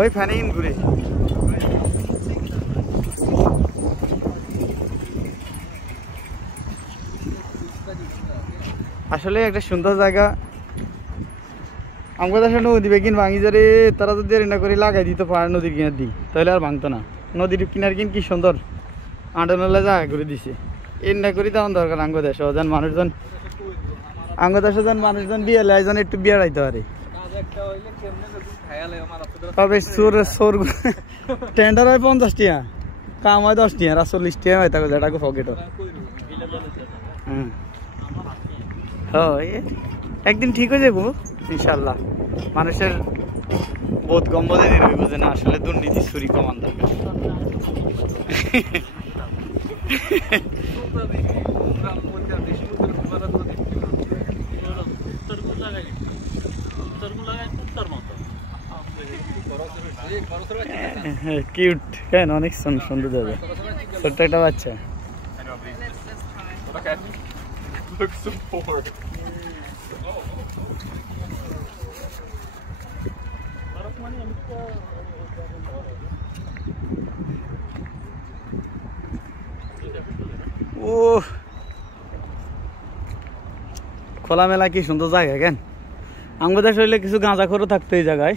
ওই ফ্যানে ইন ঘুরে আসলে একটা সুন্দর জায়গা। আমাদের দেশে নদী বেগিন ভাঙি যারে তারা যদি এরিনা করে লাগাই দিত পাহাড় নদীর কিনার দিই তাহলে আর ভাঙতো না। নদীর কিনার কিন কি সুন্দর আন্ডানলা জায়গা করে দিছে। এরিনা করে দেওয়ার দরকার আঙ্গ দেশ যেন মানুষজন আঙ্গ দেশে যেন মানুষজন বিয়ে লাইজন একটু বিয়ে রাইতে পারে। তবে সোর সোর টেন্ডার হয় 50 টাকা, কাম হয় 10 টাকা, 40 টাকা হয় তাকে যেটা পকেটও। হ্যাঁ একদিন ঠিক হয়ে যাবো ইনশাল্লাহ। মানুষের বোধ গম্বদে দিবে বুঝে না আসলে দুর্নীতি চুরি কমান দরকার। কিউট কেন অনেক সুন্দর যাবে ছোট্ট একটা বাচ্চা। ও খোলামেলা কি সুন্দর জায়গা কেন। আমাদের শরীরে কিছু গাঁজাখোরও থাকতো এই জায়গায়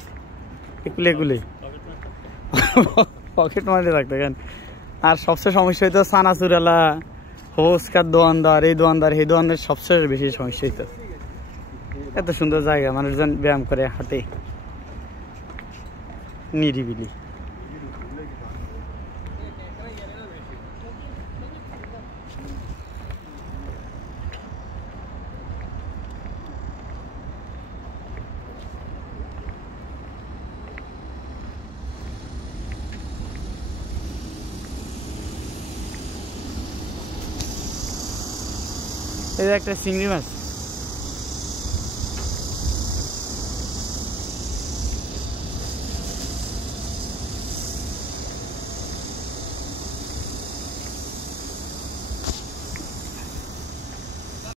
একুলে একুলে পকেট মারে রাখতো কেন। আর সবচেয়ে সমস্যা হইতো সানাচুরালা হোসকার দোয়ানদার এই দোয়ানদার এই দোয়ানদার সবচেয়ে বেশি সমস্যা হইতো। এত সুন্দর জায়গা মানুষজন ব্যায়াম করে হাঁটে নিরিবিলি। এই একটা চিংড়ি মাছ